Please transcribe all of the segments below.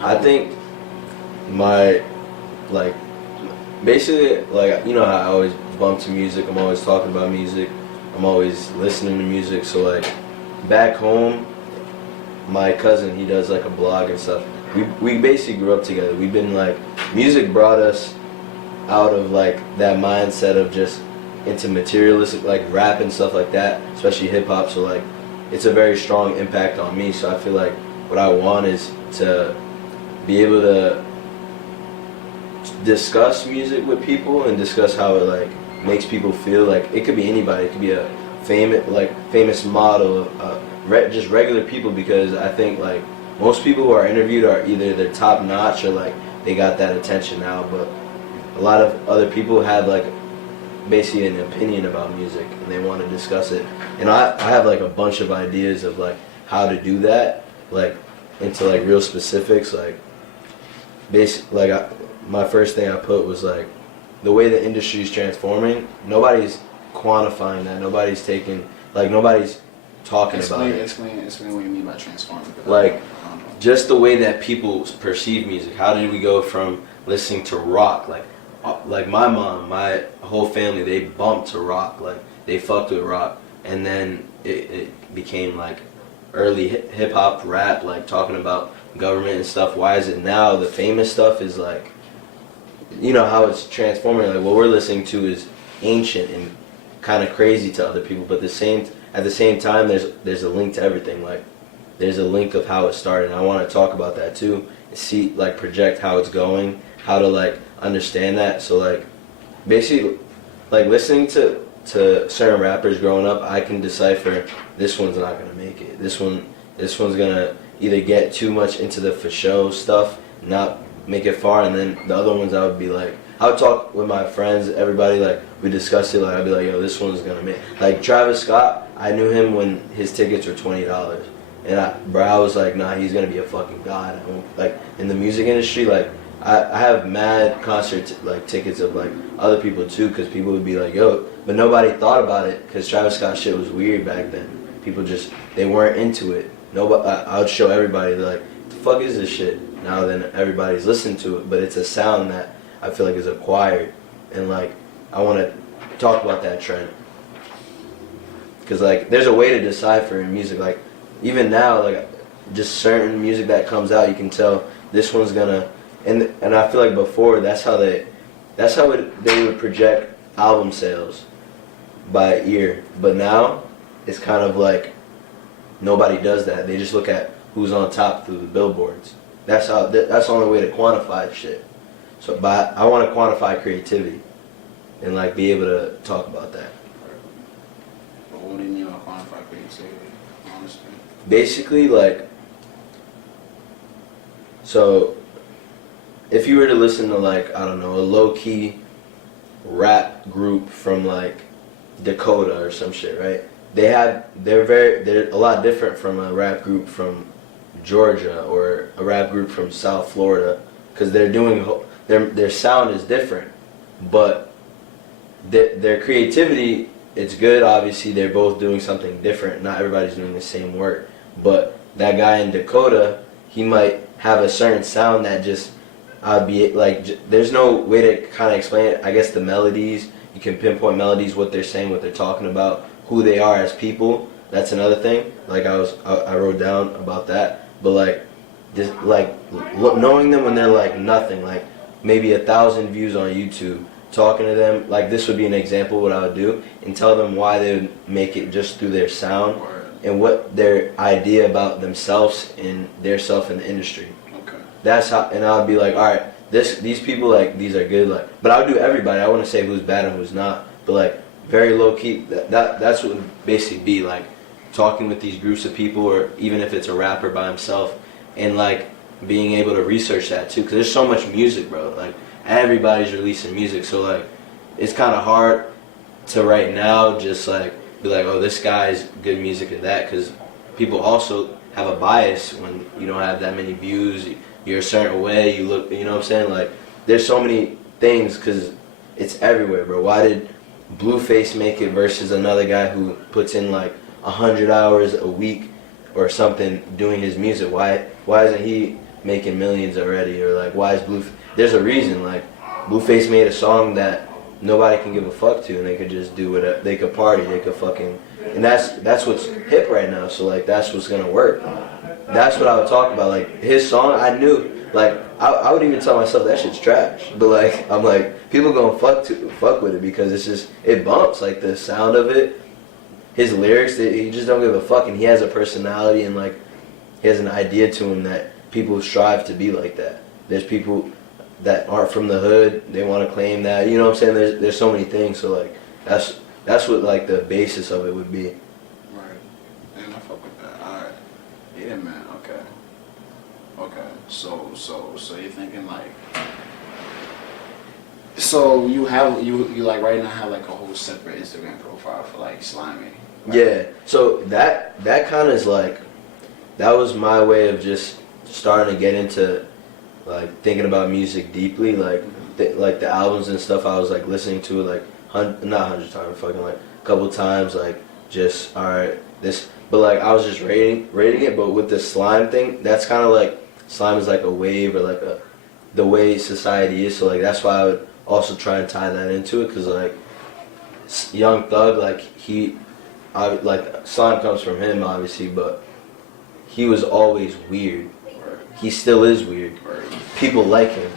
I think my, like, basically, like, you know how I always bump to music, I'm always talking about music, I'm always listening to music, so like, back home, my cousin, he does like a blog and stuff. We basically grew up together. We've been like, music brought us out of like that mindset of just into materialistic, like rap and stuff like that, especially hip hop. So like, it's a very strong impact on me. So I feel like what I want is to be able to discuss music with people and discuss how it like makes people feel. Like, it could be anybody. It could be a famous model, just regular people, because I think like most people who are interviewed are either they're top notch or like they got that attention now, but a lot of other people have like basically an opinion about music and they want to discuss it. And I have like a bunch of ideas of like how to do that, like into like real specifics. Like my first thing I put was like the way the industry is transforming. Nobody's quantifying that. Nobody's talking about it. Explain what you mean by transforming. Like, just the way that people perceive music. How did we go from listening to rock? Like my mom, my whole family, they bumped to rock. Like, they fucked with rock. And then it became like early hip hop, rap, like talking about government and stuff. Why is it now the famous stuff is like, you know how it's transforming? Like, what we're listening to is ancient and kind of crazy to other people, but at the same time, there's a link to everything. Like, there's a link of how it started, and I want to talk about that too, and see, like, project how it's going, how to like understand that. So like, basically, like listening to certain rappers growing up, I can decipher this one's not gonna make it. This one's gonna either get too much into the for show stuff, not make it far, and then the other ones I would talk with my friends, everybody, like, we discussed it, like, I'd be like, yo, this one's gonna make, like, Travis Scott, I knew him when his tickets were $20, and I was like, nah, he's gonna be a fucking god. Like, in the music industry, like, I have mad concert, like, tickets of, like, other people, too, because people would be like, yo, but nobody thought about it, because Travis Scott shit was weird back then. People just, they weren't into it. I would show everybody, like, the fuck is this shit? Now then everybody's listening to it, but it's a sound that I feel like is acquired, and like I want to talk about that trend, because like there's a way to decipher in music. Like, even now, like, just certain music that comes out, you can tell this one's gonna, and I feel like before that's how they would project album sales by ear, but now it's kind of like nobody does that. They just look at who's on top through the billboards. That's the only way to quantify shit. So, but I want to quantify creativity and like be able to talk about that. But what do you mean by quantify creativity? Honestly. Basically, like, so if you were to listen to like, I don't know, a low key rap group from like Dakota or some shit, right? They're a lot different from a rap group from Georgia or a rap group from South Florida, because their sound is different, but their creativity, it's good. Obviously, they're both doing something different. Not everybody's doing the same work, but that guy in Dakota, he might have a certain sound that just, I'd be like, there's no way to kind of explain it. I guess the melodies, you can pinpoint melodies, what they're saying, what they're talking about, who they are as people. That's another thing. Like I wrote down about that. But like, just like knowing them when they're like nothing, like maybe 1,000 views on YouTube, talking to them, like this would be an example of what I would do, and tell them why they would make it just through their sound and what their idea about themselves and their self in the industry. Okay. That's how, and I would be like, all right, these people, like, these are good, like, but I would do everybody. I wouldn't say who's bad and who's not, but like very low key. That's what would basically be like talking with these groups of people, or even if it's a rapper by himself, and like being able to research that too, because there's so much music, bro. Like, everybody's releasing music, so like it's kind of hard to right now just like be like, oh, this guy's good music and that, because people also have a bias when you don't have that many views. You're a certain way, you look, you know what I'm saying? Like, there's so many things, because it's everywhere, bro. Why did Blueface make it versus another guy who puts in like 100 hours a week or something doing his music? Why isn't he making millions already, or like why is there's a reason, like Blueface made a song that nobody can give a fuck to, and they could just do whatever, they could party, they could fucking, and that's what's hip right now, so like that's what's gonna work. That's what I would talk about, like his song, I knew, like I would even tell myself that shit's trash, but like I'm like, people gonna fuck with it because it's just, it bumps, like the sound of it, his lyrics, he just don't give a fuck, and he has a personality, and like he has an idea to him that people strive to be like that. There's people that aren't from the hood, they want to claim that, you know what I'm saying? There's so many things, so like that's what like the basis of it would be. Right. And I fuck with that. Alright. Yeah, man. Okay. Okay. So you're thinking like, so you like right now have like a whole separate Instagram profile for like Slimy. Right? Yeah. So that kind of is like, that was my way of just starting to get into like thinking about music deeply, like like the albums and stuff. I was like listening to it like not 100 times, fucking like a couple times, like just alright this, but like I was just rating it. But with the slime thing, that's kind of like, slime is like a wave, or like the way society is. So like that's why I would also try and tie that into it, because like Young Thug, like like slime comes from him obviously, but he was always weird. He still is weird. People like him.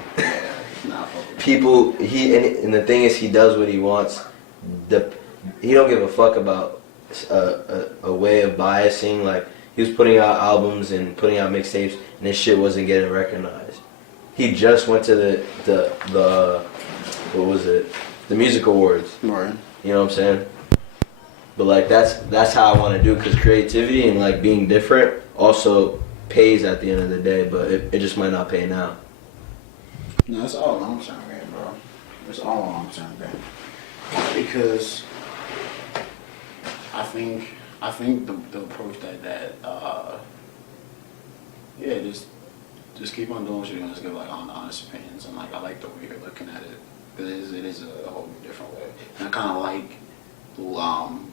People, and the thing is, he does what he wants. He don't give a fuck about a way of biasing. Like, he was putting out albums and putting out mixtapes, and this shit wasn't getting recognized. He just went to the what was it? The music awards. Right. You know what I'm saying? But like that's how I want to do, because creativity and like being different also pays at the end of the day, but it just might not pay now. No, that's all long-term game, bro. It's all long-term game. Because I think the approach that yeah, just keep on doing what you're doing. Just give like honest opinions, and like I like the way you're looking at it, because it is a whole different way. And I kind of like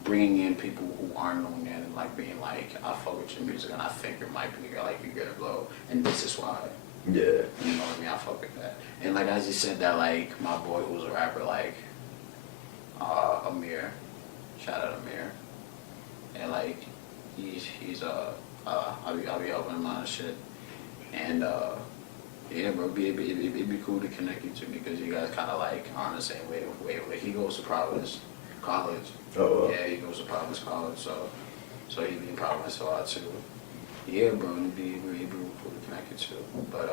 bringing in people who aren't known yet, and like being like, I fuck with your music and I think it might be like you're gonna blow, and this is why. Yeah. You know what I mean? I fuck with that. And like as you said that, like my boy who's a rapper, like Amir, shout out Amir, and like he's I'll be helping him out and shit, and yeah, bro, it'd be cool to connect you two, because you guys kind of like on the same wave. He goes to Providence College. Oh, wow. Yeah, he goes to Providence College, so he'd be in Providence a lot too. Yeah, bro, it'd be really cool to connect you two. But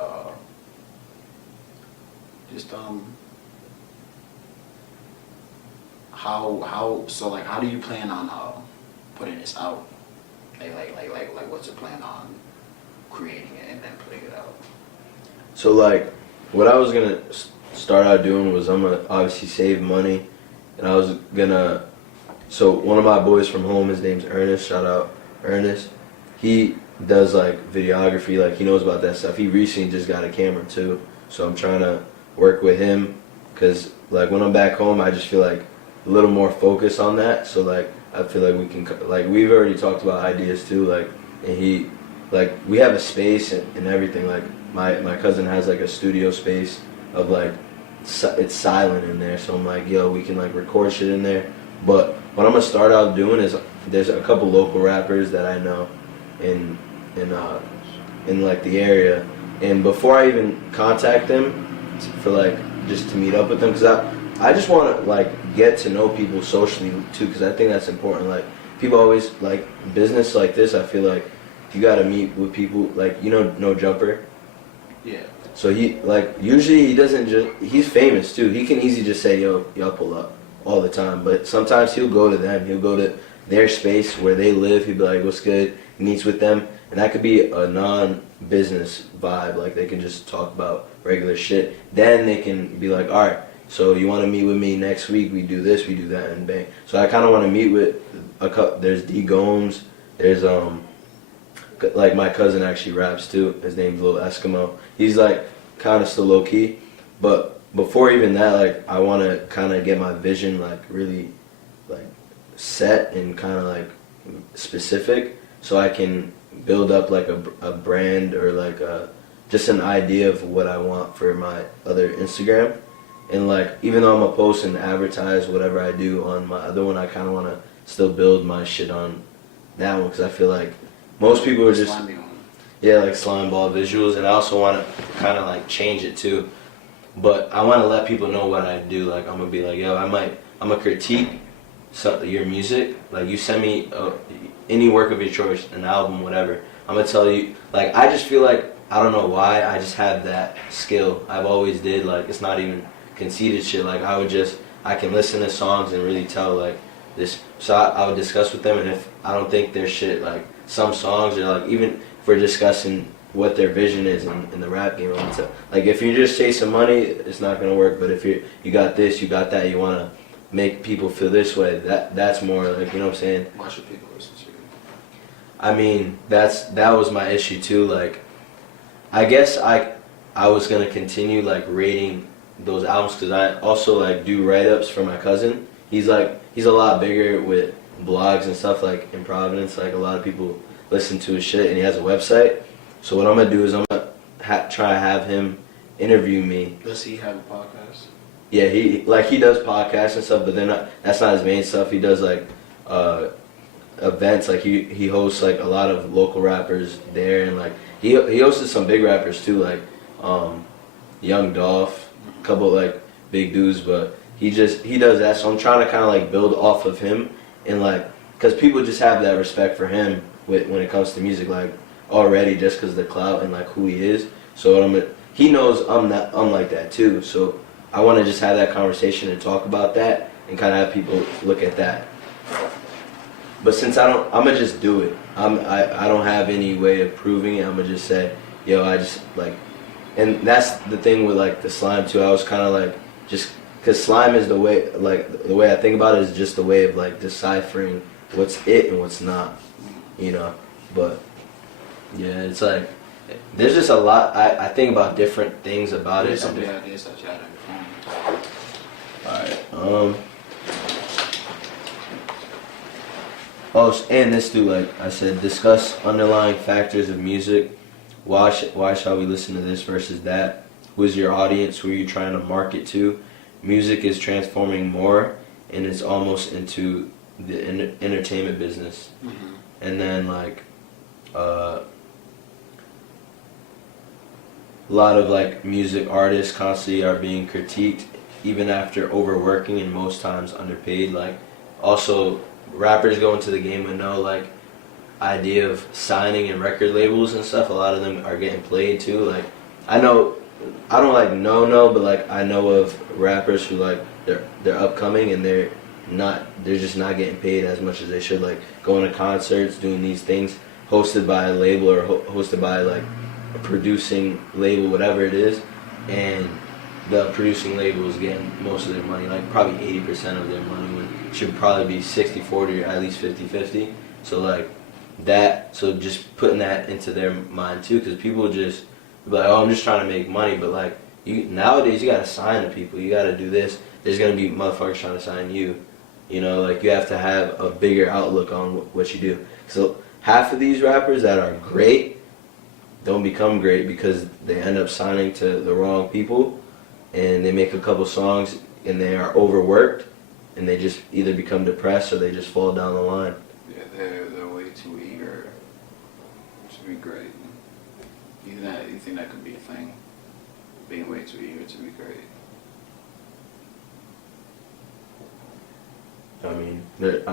just how do you plan on putting this out? Like what's your plan on creating it and then putting it out? So like, what I was gonna start out doing was, I'm gonna obviously save money, and I was gonna, so one of my boys from home, his name's Ernest, shout out Ernest, he does like videography, like he knows about that stuff. He recently just got a camera too, so I'm trying to work with him, because like when I'm back home, I just feel like a little more focus on that. So like I feel like we can, like we've already talked about ideas too, like, and he, like we have a space and everything. Like my cousin has like a studio space of like, it's silent in there, so I'm like, yo, we can like record shit in there. But what I'm gonna start out doing is, there's a couple local rappers that I know in like the area, and before I even contact them for like just to meet up with them, because I just want to like get to know people socially too, because I think that's important. Like people always like business like this, I feel like you gotta meet with people, like, you know, No Jumper. Yeah. So he, like, usually he doesn't just, he's famous too. He can easily just say, yo, y'all pull up all the time. But sometimes he'll go to them. He'll go to their space where they live. He'll be like, what's good? He meets with them. And that could be a non-business vibe. Like, they can just talk about regular shit. Then they can be like, all right, so you want to meet with me next week? We do this, we do that, and bang. So I kind of want to meet with a couple. There's D Gomes. There's, like my cousin actually raps too. His name's Lil Eskimo. He's like kind of still low key, but before even that, like I want to kind of get my vision like really like set and kind of like specific, so I can build up like a brand or like just an idea of what I want for my other Instagram. And like, even though I'm gonna post and advertise whatever I do on my other one, I kind of want to still build my shit on that one, because I feel like most people are just, yeah, like slime ball visuals, and I also want to kind of like change it too. But I want to let people know what I do. Like, I'm gonna be like, yo, I'm gonna critique your music. Like, you send me any work of your choice, an album, whatever. I'm gonna tell you. Like, I just feel like, I don't know why, I just have that skill. I've always did. Like, it's not even conceited shit. Like, I can listen to songs and really tell like this. So I would discuss with them, and if I don't think their shit, like some songs, or like even if we're discussing what their vision is in the rap game, like if you're just chasing money, it's not gonna work. But if you got this, you got that, you wanna make people feel this way, that's more like, you know what I'm saying? Why should people listen to you? I mean, that was my issue too. Like, I guess I was gonna continue like rating those albums, because I also like do write-ups for my cousin. He's a lot bigger with blogs and stuff like in Providence. Like, a lot of people listen to his shit, and he has a website. So what I'm gonna do is I'm gonna try to have him interview me. Does he have a podcast? Yeah, he does podcasts and stuff, but that's not his main stuff. He does like events. Like, he hosts like a lot of local rappers there, and like he hosted some big rappers too, like Young Dolph, a couple like big dudes. But he does that. So I'm trying to kind of like build off of him, and like, because people just have that respect for him when it comes to music, like already, just because the clout and like who he is. So he knows I'm like that too. So I want to just have that conversation and talk about that, and kind of have people look at that. But since I'm gonna just do it. I don't have any way of proving it. I'm gonna just say, yo, I just like, and that's the thing with like the slime too. I was kind of like, just because slime is the way I think about it is just the way of like deciphering what's it and what's not, you know. But yeah, it's like, there's just a lot. I think about different things about it. Some big ideas that you had on your phone. Alright, oh, and this too, like I said, discuss underlying factors of music. Why shall we listen to this versus that? Who is your audience? Who are you trying to market to? Music is transforming more, and it's almost into the entertainment business. Mm-hmm. And then like a lot of like music artists constantly are being critiqued, even after overworking and most times underpaid. Like, also, rappers go into the game with no like idea of signing and record labels and stuff. A lot of them are getting played too. Like, I don't like no, but like I know of rappers who like they're upcoming, and they're just not getting paid as much as they should. Like, going to concerts, doing these things, hosted by a label or hosted by like a producing label, whatever it is, and the producing label is getting most of their money, like probably 80% of their money, when it should probably be 60-40 or at least 50-50. So like that, so just putting that into their mind too, because people just be like, oh, I'm just trying to make money, but like nowadays you gotta sign to people, you gotta do this. There's gonna be motherfuckers trying to sign you, you know, like you have to have a bigger outlook on what you do. So half of these rappers that are great don't become great because they end up signing to the wrong people, and they make a couple songs and they are overworked, and they just either become depressed or they just fall down the line. Yeah, they're way too eager to be great. You think that could be a thing? Being way too eager to be great. I mean, they're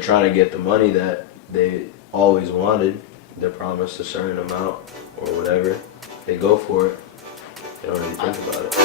trying to get the money that they always wanted. They're promised a certain amount or whatever. They go for it. They don't really think about it.